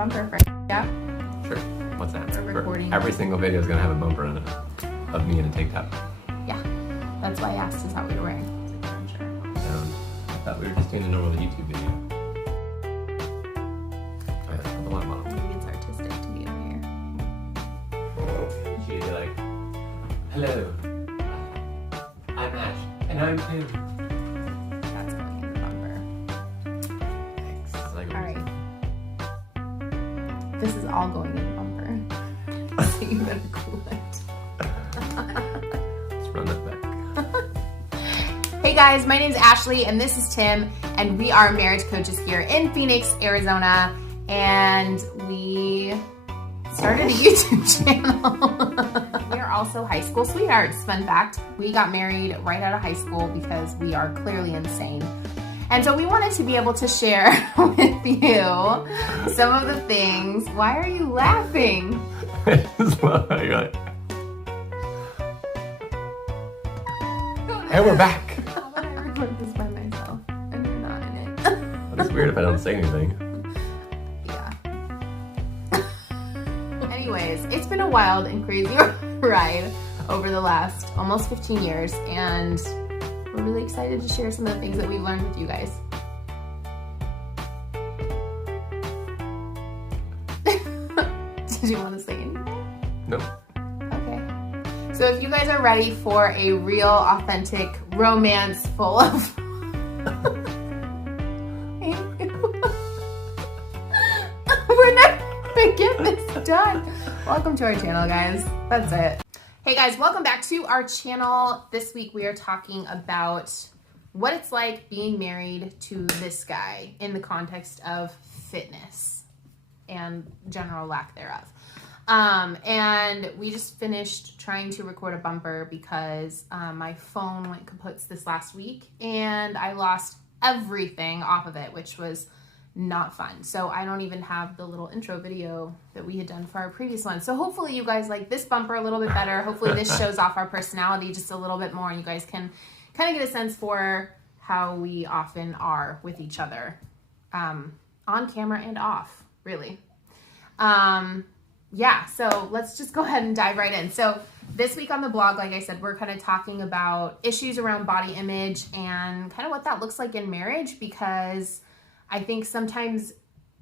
bumper for yeah. Sure. What's that? We're recording. Every single video is gonna have a bumper in it of me in a tank top. Yeah. That's why I asked us how we were wearing. I'm sure. I thought we were just doing a normal YouTube video. I have a lot of I think it's artistic to be in here. She'd be like, "Hello, I'm Ash, and I'm Tim." That's going in the bumper. Thanks. Like, All right. This is all going in the bumper. So you better cool it. Let's run that back. Hey guys, my name is Ashley and this is Tim, and we are marriage coaches here in Phoenix, Arizona, and we started a YouTube channel. We are also high school sweethearts. Fun fact, we got married right out of high school because we are clearly insane. And so we wanted to be able to share with you some of the things. Why are you laughing? You're like, and we're back. How about I record this by myself and you're not in it? But it's weird if I don't say anything. Yeah. Anyways, it's been a wild and crazy ride over the last almost 15 years, and we're really excited to share some of the things that we've learned with you guys. Did you want to say anything? Nope. Okay. So if you guys are ready for a real, authentic romance full of... We're never gonna get this done. Welcome to our channel, guys. That's it. Hey guys, welcome back to our channel. This week we are talking about what it's like being married to this guy in the context of fitness and general lack thereof. And we just finished trying to record a bumper because my phone went kaput this last week and I lost everything off of it, which was not fun. So I don't even have the little intro video that we had done for our previous one. So hopefully you guys like this bumper a little bit better. Hopefully this shows off our personality just a little bit more and you guys can kind of get a sense for how we often are with each other, on camera and off, really. Yeah, so let's just go ahead and dive right in. So this week on the blog, like I said, we're kind of talking about issues around body image and kind of what that looks like in marriage, because I think sometimes,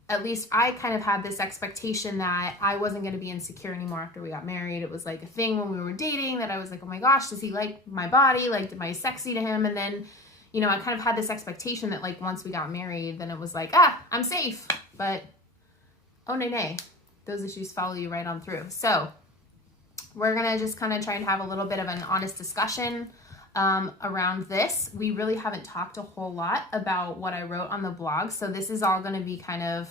at least I kind of had this expectation that I wasn't going to be insecure anymore after we got married. It was like a thing when we were dating that I was like, oh my gosh, does he like my body? Like, am I sexy to him? And then, you know, I kind of had this expectation that like once we got married, then it was like, I'm safe. But, oh, nay. Those issues follow you right on through. So we're going to just kind of try and have a little bit of an honest discussion around this. We really haven't talked a whole lot about what I wrote on the blog. So this is all going to be kind of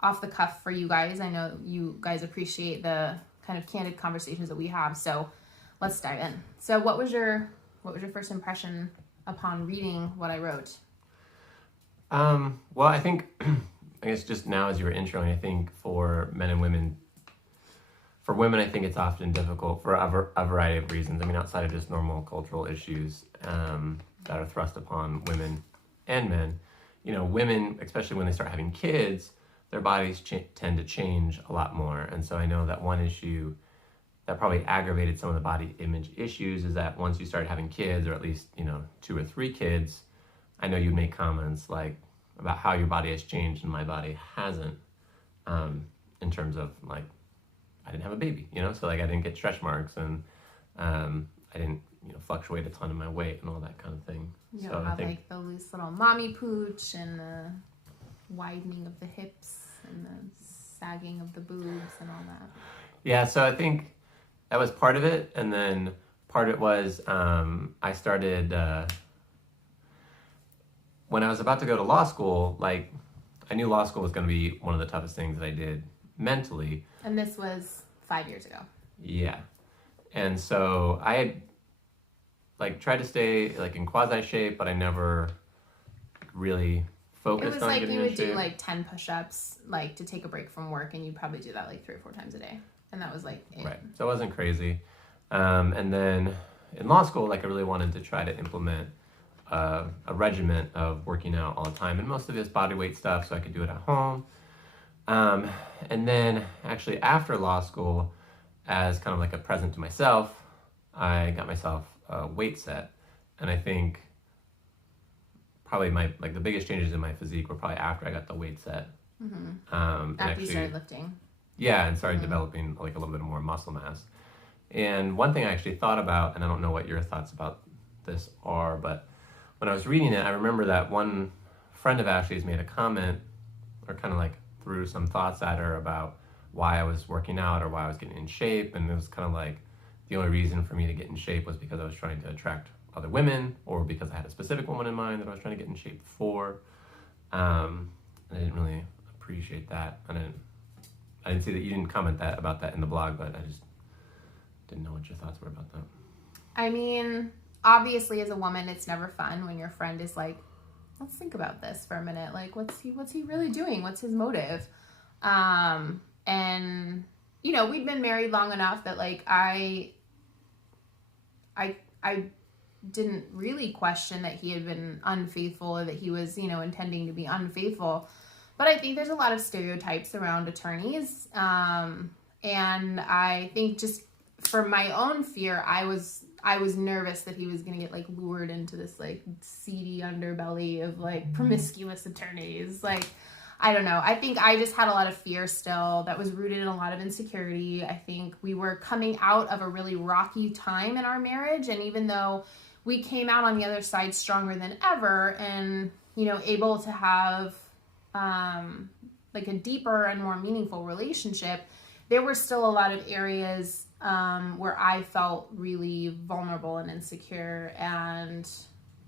off the cuff for you guys. I know you guys appreciate the kind of candid conversations that we have. So let's dive in. So what was your first impression upon reading what I wrote? Well, I think... I guess just now as you were introing, I think for men and women, for women, I think it's often difficult for a variety of reasons. I mean, outside of just normal cultural issues that are thrust upon women and men. You know, women, especially when they start having kids, their bodies tend to change a lot more. And so I know that one issue that probably aggravated some of the body image issues is that once you start having kids, or at least, you know, 2 or 3 kids, I know you'd make comments like, about how your body has changed and my body hasn't, in terms of like, I didn't have a baby, you know, so like I didn't get stretch marks and I didn't, you know, fluctuate a ton in my weight and all that kind of thing. You so know, I think like the loose little mommy pooch and the widening of the hips and the sagging of the boobs and all that. Yeah, so I think that was part of it, and then part of it was I started. When I was about to go to law school, like, I knew law school was going to be one of the toughest things that I did mentally. And this was 5 years ago. Yeah. And so I had, like, tried to stay, like, in quasi shape, but I never really focused on getting in shape. It was like you would do, like, 10 push-ups, like, to take a break from work, and you'd probably do that, like, 3 or 4 times a day. And that was, like, it. Right. So it wasn't crazy. And then in law school, like, I really wanted to try to implement a regiment of working out all the time, and most of it's body weight stuff, so I could do it at home. And then actually after law school, as kind of like a present to myself, I got myself a weight set. And I think probably the biggest changes in my physique were probably after I got the weight set. And After you started lifting. Yeah, and started developing like a little bit more muscle mass. And one thing I actually thought about, and I don't know what your thoughts about this are, but when I was reading it, I remember that one friend of Ashley's made a comment, or kind of like threw some thoughts at her about why I was working out or why I was getting in shape. And it was kind of like the only reason for me to get in shape was because I was trying to attract other women, or because I had a specific woman in mind that I was trying to get in shape for. And I didn't really appreciate that. I didn't see that you didn't comment about that in the blog, but I just didn't know what your thoughts were about that. I mean, obviously as a woman, it's never fun when your friend is like, let's think about this for a minute. Like, what's he really doing? What's his motive? And you know, we'd been married long enough that like I didn't really question that he had been unfaithful, or that he was, you know, intending to be unfaithful. But I think there's a lot of stereotypes around attorneys. And I think just for my own fear, I was nervous that he was going to get like lured into this like seedy underbelly of like promiscuous attorneys. Like, I don't know. I think I just had a lot of fear still that was rooted in a lot of insecurity. I think we were coming out of a really rocky time in our marriage. And even though we came out on the other side stronger than ever and, you know, able to have like a deeper and more meaningful relationship, there were still a lot of areas where I felt really vulnerable and insecure. And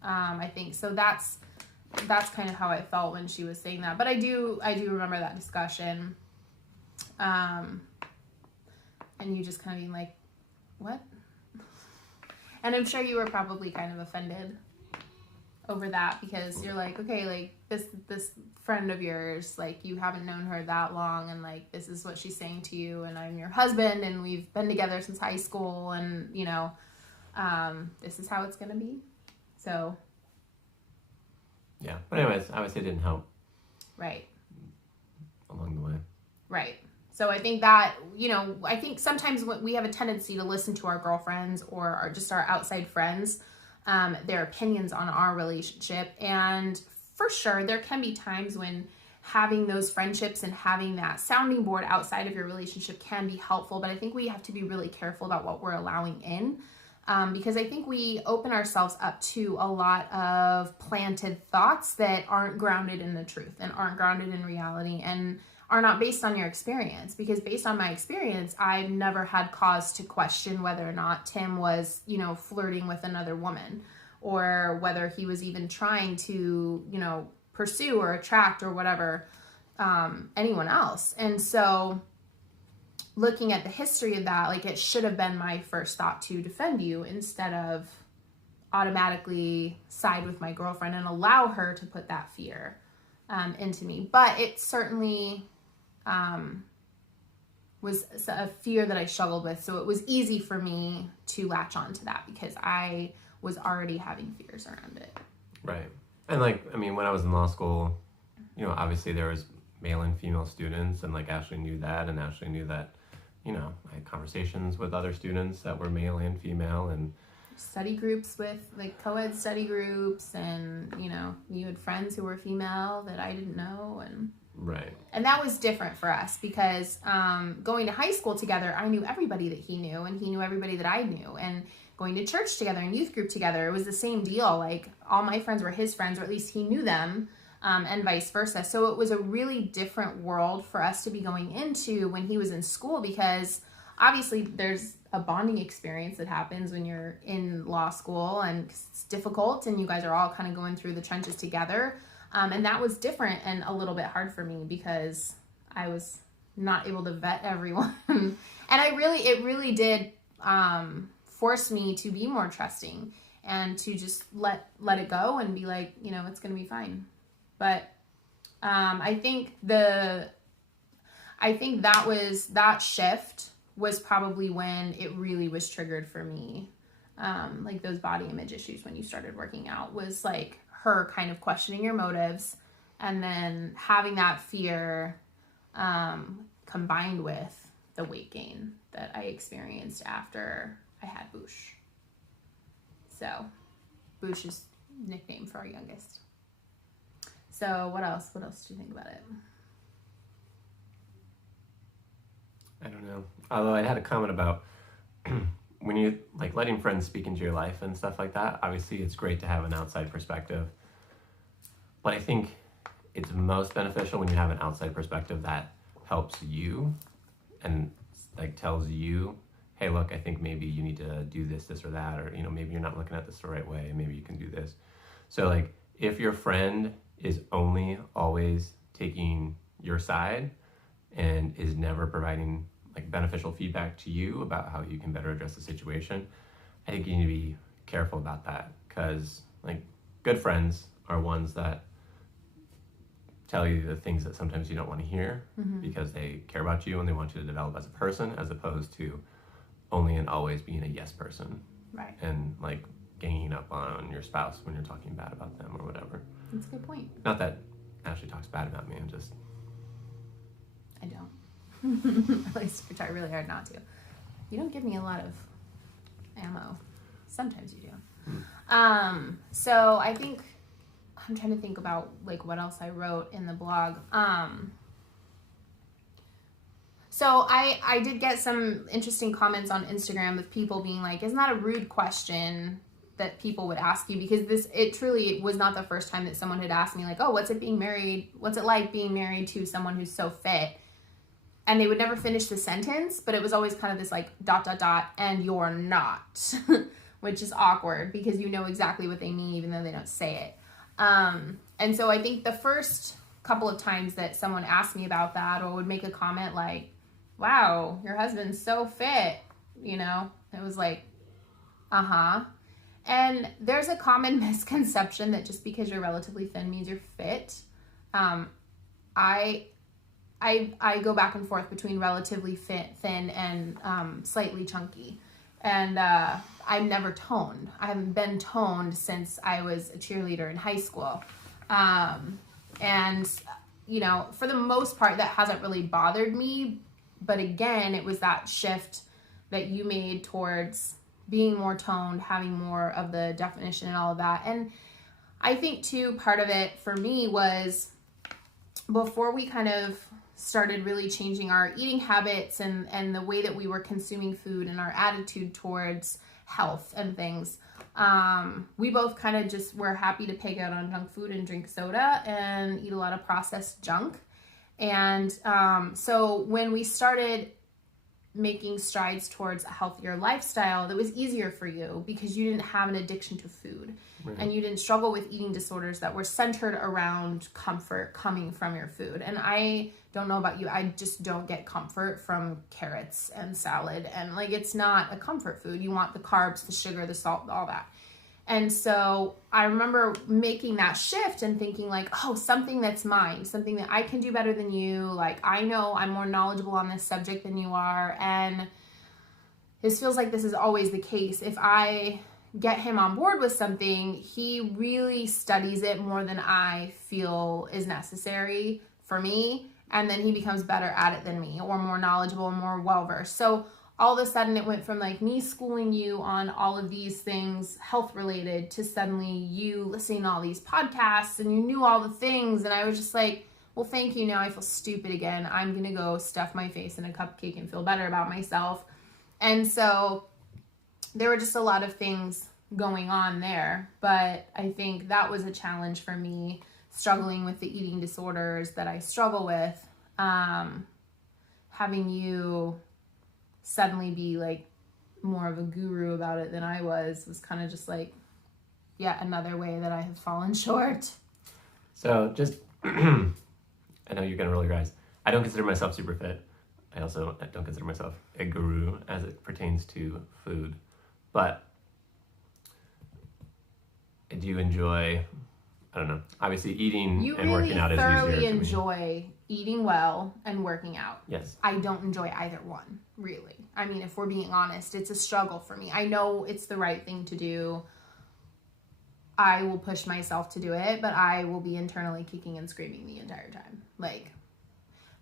I think so that's kind of how I felt when she was saying that. But I do remember that discussion. And you just kind of being like, what? And I'm sure you were probably kind of offended over that, because you're like, okay, like this friend of yours, like you haven't known her that long, and like this is what she's saying to you, and I'm your husband and we've been together since high school, and you know, this is how it's gonna be. So yeah, but anyways, obviously it didn't help. Right. Along the way. Right. So I think that, you know, I think sometimes we have a tendency to listen to our girlfriends or just our outside friends, their opinions on our relationship. And for sure, there can be times when having those friendships and having that sounding board outside of your relationship can be helpful. But I think we have to be really careful about what we're allowing in, because I think we open ourselves up to a lot of planted thoughts that aren't grounded in the truth and aren't grounded in reality and are not based on your experience. Because based on my experience, I've never had cause to question whether or not Tim was, you know, flirting with another woman, or whether he was even trying to, you know, pursue or attract or whatever, anyone else. And so looking at the history of that, like it should have been my first thought to defend you instead of automatically side with my girlfriend and allow her to put that fear into me. But it certainly was a fear that I struggled with. So it was easy for me to latch on to that because I was already having fears around it. Right. And like, I mean, when I was in law school, you know, obviously there was male and female students, and like Ashley knew that, and Ashley knew that, you know, I had conversations with other students that were male and female, and study groups with like co-ed study groups, and you know, you had friends who were female that I didn't know, and right. And that was different for us because going to high school together, I knew everybody that he knew, and he knew everybody that I knew, and going to church together and youth group together, it was the same deal. Like all my friends were his friends, or at least he knew them, and vice versa. So it was a really different world for us to be going into when he was in school, because obviously there's a bonding experience that happens when you're in law school, and it's difficult, and you guys are all kind of going through the trenches together. And that was different and a little bit hard for me because I was not able to vet everyone. And it really did force me to be more trusting and to just let it go and be like, you know, it's going to be fine. But I think that shift was probably when it really was triggered for me. Like those body image issues when you started working out was like her kind of questioning your motives, and then having that fear combined with the weight gain that I experienced after I had Boosh. So Boosh is nickname for our youngest. So what else do you think about it? I don't know. Although I had a comment about when you like letting friends speak into your life and stuff like that. Obviously, it's great to have an outside perspective, but I think it's most beneficial when you have an outside perspective that helps you and like tells you, hey, look, I think maybe you need to do this or that, or maybe you're not looking at this the right way. Maybe you can do this. So like, if your friend is only always taking your side and is never providing like beneficial feedback to you about how you can better address the situation, I think you need to be careful about that, because like good friends are ones that tell you the things that sometimes you don't want to hear because they care about you and they want you to develop as a person, as opposed to only and always being a yes person. Right. And like ganging up on your spouse when you're talking bad about them or whatever. That's a good point. Not that Ashley talks bad about me, I don't. At least I try really hard not to. You don't give me a lot of ammo. Sometimes you do. So I think I'm trying to think about like what else I wrote in the blog. So I did get some interesting comments on Instagram of people being like, isn't that a rude question that people would ask you? Because it truly was not the first time that someone had asked me like, oh, what's it like being married to someone who's so fit? And they would never finish the sentence, but it was always kind of this like ... and you're not, which is awkward because you know exactly what they mean even though they don't say it. And so I think the first couple of times that someone asked me about that or would make a comment like, wow, your husband's so fit, it was like, and there's a common misconception that just because you're relatively thin means you're fit. I go back and forth between relatively thin and slightly chunky. And I'm never toned. I haven't been toned since I was a cheerleader in high school. And, for the most part, that hasn't really bothered me. But again, it was that shift that you made towards being more toned, having more of the definition and all of that. And I think, too, part of it for me was before we kind of started really changing our eating habits and the way that we were consuming food and our attitude towards health and things, we both kind of just were happy to pig out on junk food and drink soda and eat a lot of processed junk. And so when we started making strides towards a healthier lifestyle, that was easier for you because you didn't have an addiction to food. Right. And you didn't struggle with eating disorders that were centered around comfort coming from your food. And I don't know about you, I just don't get comfort from carrots and salad. And like, it's not a comfort food. You want the carbs, the sugar, the salt, all that. And so I remember making that shift and thinking like, oh, something that's mine, something that I can do better than you. Like, I know I'm more knowledgeable on this subject than you are. And this feels like this is always the case. If I get him on board with something, he really studies it more than I feel is necessary for me. And then he becomes better at it than me, or more knowledgeable and more well-versed. So all of a sudden it went from like me schooling you on all of these things health related to suddenly you listening to all these podcasts and you knew all the things. And I was just like, well, thank you. Now I feel stupid again. I'm going to go stuff my face in a cupcake and feel better about myself. And so there were just a lot of things going on there. But I think that was a challenge for me, struggling with the eating disorders that I struggle with. Having you suddenly be like more of a guru about it than I was kind of just like yet another way that I have fallen short. So just, I know you're going to roll your eyes. I don't consider myself super fit. I also don't consider myself a guru as it pertains to food. But I do enjoy, I don't know, obviously eating and working out is easier. You really enjoy eating well and working out. Yes. I don't enjoy either one, really. I mean, if we're being honest, it's a struggle for me. I know it's the right thing to do. I will push myself to do it, but I will be internally kicking and screaming the entire time. Like,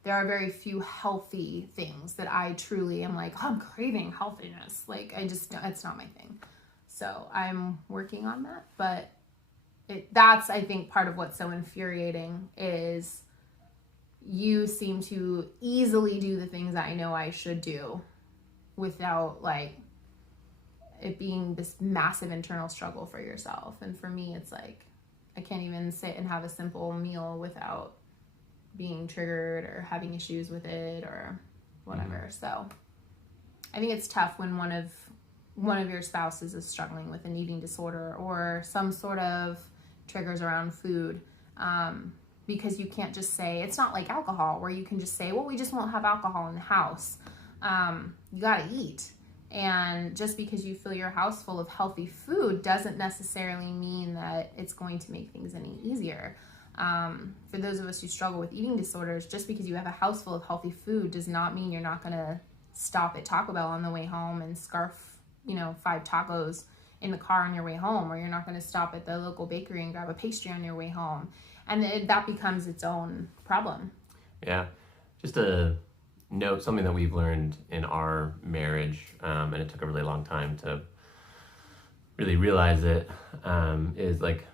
there are very few healthy things that I truly am like, oh, I'm craving healthiness. Like, it's not my thing. So I'm working on that. But that's, I think, part of what's so infuriating is you seem to easily do the things I know I should do without like it being this massive internal struggle for yourself. And for me, it's like, I can't even sit and have a simple meal without being triggered or having issues with it or whatever. So I think it's tough when one of your spouses is struggling with an eating disorder or some sort of triggers around food, because you can't just say, it's not like alcohol where you can just say, well, we just won't have alcohol in the house. You gotta eat. And just because you fill your house full of healthy food doesn't necessarily mean that it's going to make things any easier. For those of us who struggle with eating disorders, just because you have a house full of healthy food does not mean you're not going to stop at Taco Bell on the way home and scarf, 5 tacos in the car on your way home, or you're not going to stop at the local bakery and grab a pastry on your way home. And that becomes its own problem. Yeah. Just a note, something that we've learned in our marriage, and it took a really long time to really realize it, is like,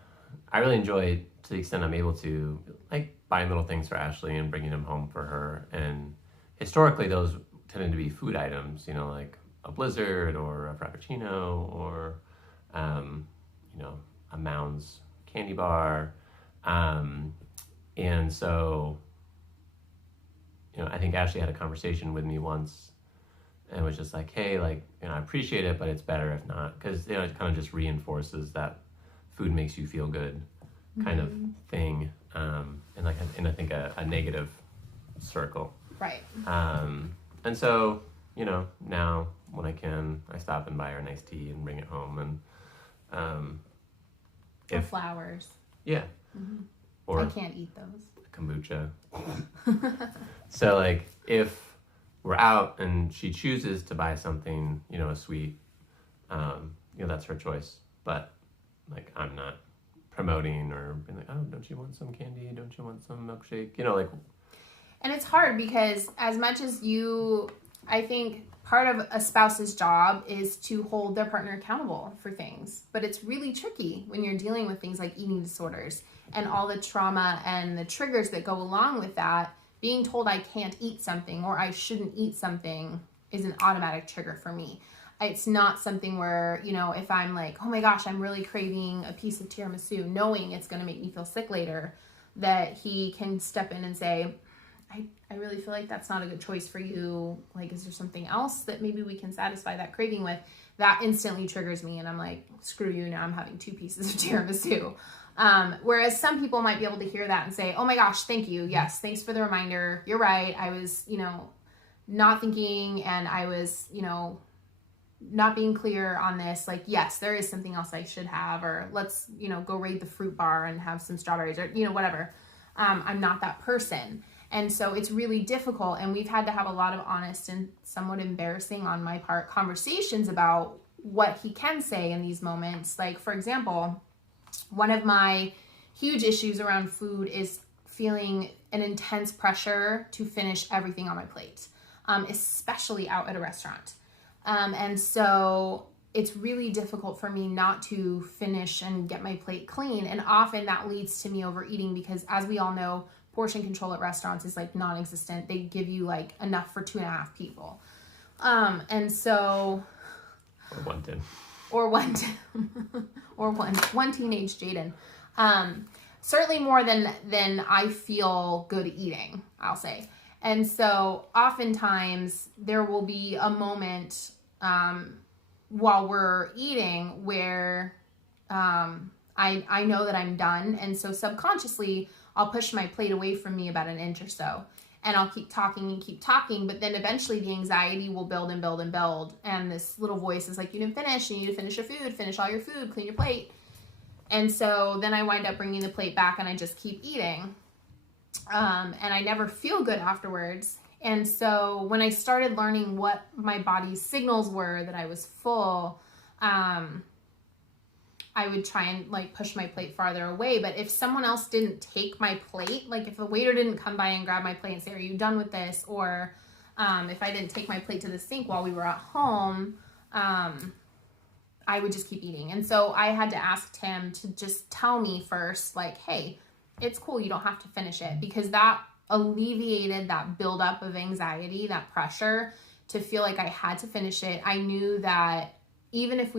I really enjoy, to the extent I'm able to, like buying little things for Ashley and bringing them home for her. And historically, those tended to be food items, like a Blizzard or a Frappuccino or, a Mounds candy bar. And so, I think Ashley had a conversation with me once and was just like, hey, like, I appreciate it, but it's better if not. Because, it kind of just reinforces that food makes you feel good kind of thing. And I think a negative circle. Right. And so, now when I can, I stop and buy her a nice tea and bring it home. And or flowers. Yeah. Mm-hmm. Or I can't eat those. Kombucha. So like if we're out and she chooses to buy something, a sweet, that's her choice. But like I'm not promoting or being like, oh, don't you want some candy? Don't you want some milkshake? And it's hard because as much as I think part of a spouse's job is to hold their partner accountable for things. But it's really tricky when you're dealing with things like eating disorders and all the trauma and the triggers that go along with that. Being told I can't eat something or I shouldn't eat something is an automatic trigger for me. It's not something where, if I'm like, oh my gosh, I'm really craving a piece of tiramisu, knowing it's going to make me feel sick later, that he can step in and say, I really feel like that's not a good choice for you. Like, is there something else that maybe we can satisfy that craving with? That instantly triggers me. And I'm like, screw you. Now I'm having 2 pieces of tiramisu. Whereas some people might be able to hear that and say, oh my gosh, thank you. Yes. Thanks for the reminder. You're right. I was, not thinking and I was, not being clear on this. Like, yes, there is something else I should have, or let's, go raid the fruit bar and have some strawberries or, whatever. I'm not that person. And so it's really difficult. And we've had to have a lot of honest and somewhat embarrassing on my part conversations about what he can say in these moments. Like, for example, one of my huge issues around food is feeling an intense pressure to finish everything on my plate, especially out at a restaurant. And so it's really difficult for me not to finish and get my plate clean. And often that leads to me overeating because, as we all know, portion control at restaurants is like non-existent. They give you like enough for 2.5 people. And so... Or one teenage Jaden. Certainly more than I feel good eating, I'll say. And so oftentimes there will be a moment while we're eating where I know that I'm done. And so subconsciously I'll push my plate away from me about an inch or so. And I'll keep talking, but then eventually the anxiety will build and build and build. And this little voice is like, you didn't finish, you need to finish your food, finish all your food, clean your plate. And so then I wind up bringing the plate back and I just keep eating. And I never feel good afterwards. And so when I started learning what my body's signals were that I was full, I would try and like push my plate farther away. But if someone else didn't take my plate, like if the waiter didn't come by and grab my plate and say, are you done with this? Or if I didn't take my plate to the sink while we were at home, I would just keep eating. And so I had to ask Tim to just tell me first, like, hey, it's cool, you don't have to finish it, because that alleviated that buildup of anxiety, that pressure to feel like I had to finish it. I knew that even if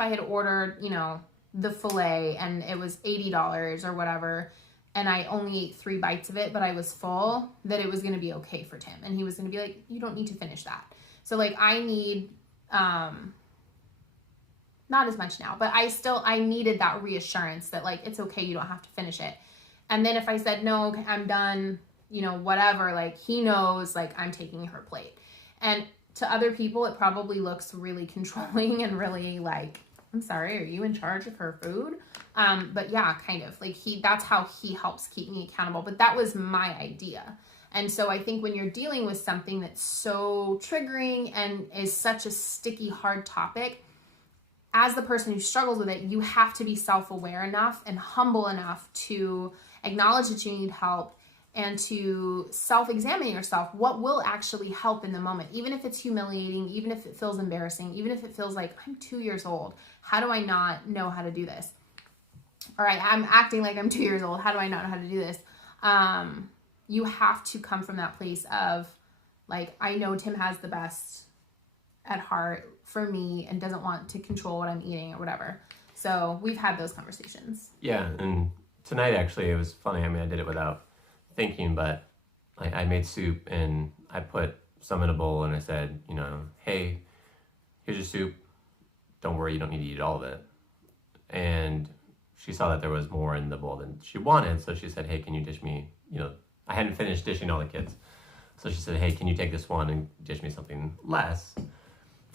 I had ordered, you know, the filet and it was $80 or whatever, and I only ate 3 bites of it, but I was full, that it was going to be okay for Tim. And he was going to be like, you don't need to finish that. So like I need, not as much now, but I needed that reassurance that like, it's okay, you don't have to finish it. And then if I said, no, I'm done, you know, whatever, like he knows like I'm taking her plate. And to other people, it probably looks really controlling and really like, I'm sorry, are you in charge of her food? But yeah, kind of like that's how he helps keep me accountable. But that was my idea. And so I think when you're dealing with something that's so triggering and is such a sticky, hard topic, as the person who struggles with it, you have to be self-aware enough and humble enough to acknowledge that you need help and to self-examine yourself. What will actually help in the moment? Even if it's humiliating, even if it feels embarrassing, even if it feels like I'm 2 years old, how do I not know how to do this? All right, I'm acting like I'm 2 years old. How do I not know how to do this? You have to come from that place of like, I know Tim has the best at heart for me and doesn't want to control what I'm eating or whatever. So we've had those conversations. Yeah, and tonight actually it was funny. I mean, I did it without thinking, but I made soup and I put some in a bowl and I said, you know, hey, here's your soup. Don't worry, you don't need to eat all of it. And she saw that there was more in the bowl than she wanted, so she said, hey, can you dish me, you know, I hadn't finished dishing all the kids. So she said, hey, can you take this one and dish me something less?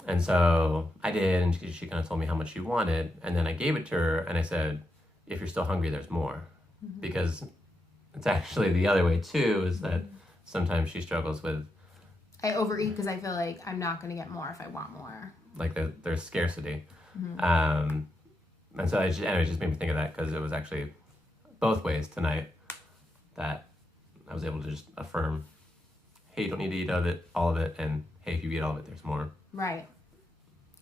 And so I did, and she kind of told me how much she wanted, and then I gave it to her, and I said, if you're still hungry, there's more. Mm-hmm. Because it's actually the other way, too, is that sometimes she struggles with... I overeat because I feel like I'm not going to get more if I want more. Like there's scarcity. Mm-hmm. And so it just made me think of that, because it was actually both ways tonight that I was able to just affirm, hey, you don't need to eat all of it, and hey, if you eat all of it, there's more. Right.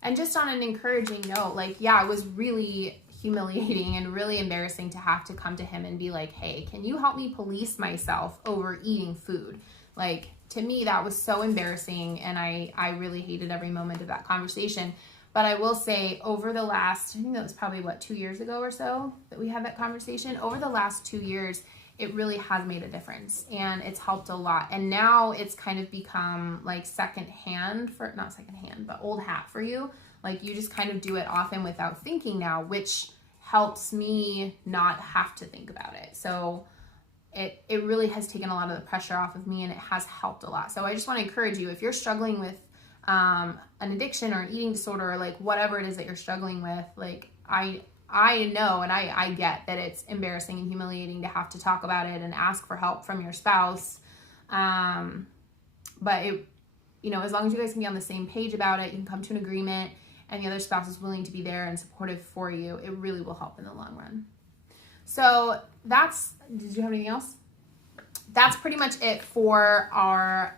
And just on an encouraging note, like, yeah, it was really humiliating and really embarrassing to have to come to him and be like, hey, can you help me police myself over eating food? Like, to me, that was so embarrassing, and I really hated every moment of that conversation. But I will say, over the last, I think that was probably, 2 years ago or so that we had that conversation. Over the last 2 years, it really has made a difference, and it's helped a lot. And now it's kind of become like old hat for you. Like, you just kind of do it often without thinking now, which helps me not have to think about it. So it really has taken a lot of the pressure off of me, and it has helped a lot. So I just want to encourage you, if you're struggling with an addiction or an eating disorder, or like whatever it is that you're struggling with, like I know and I get that it's embarrassing and humiliating to have to talk about it and ask for help from your spouse. But it, you know, as long as you guys can be on the same page about it, you can come to an agreement, and the other spouse is willing to be there and supportive for you, it really will help in the long run. So did you have anything else? That's pretty much it for our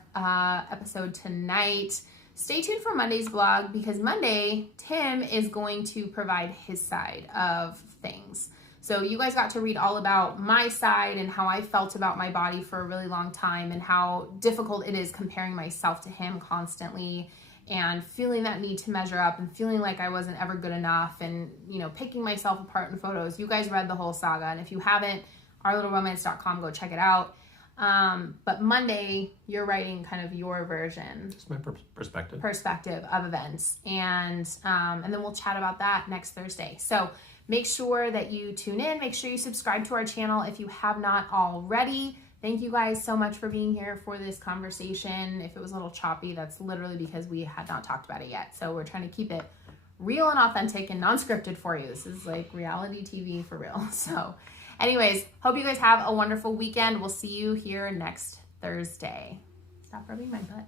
episode tonight. Stay tuned for Monday's vlog, because Monday, Tim is going to provide his side of things. So you guys got to read all about my side and how I felt about my body for a really long time, and how difficult it is comparing myself to him constantly, and feeling that need to measure up, and feeling like I wasn't ever good enough, and, you know, picking myself apart in photos. You guys read the whole saga, and if you haven't, ourlittleromance.com, go check it out. But Monday, you're writing kind of your version. Just my perspective of events. And then we'll chat about that next Thursday. So make sure that you tune in. Make sure you subscribe to our channel if you have not already. Thank you guys so much for being here for this conversation. If it was a little choppy, that's literally because we had not talked about it yet. So we're trying to keep it real and authentic and non-scripted for you. This is like reality TV for real. So anyways, hope you guys have a wonderful weekend. We'll see you here next Thursday. Stop rubbing my butt.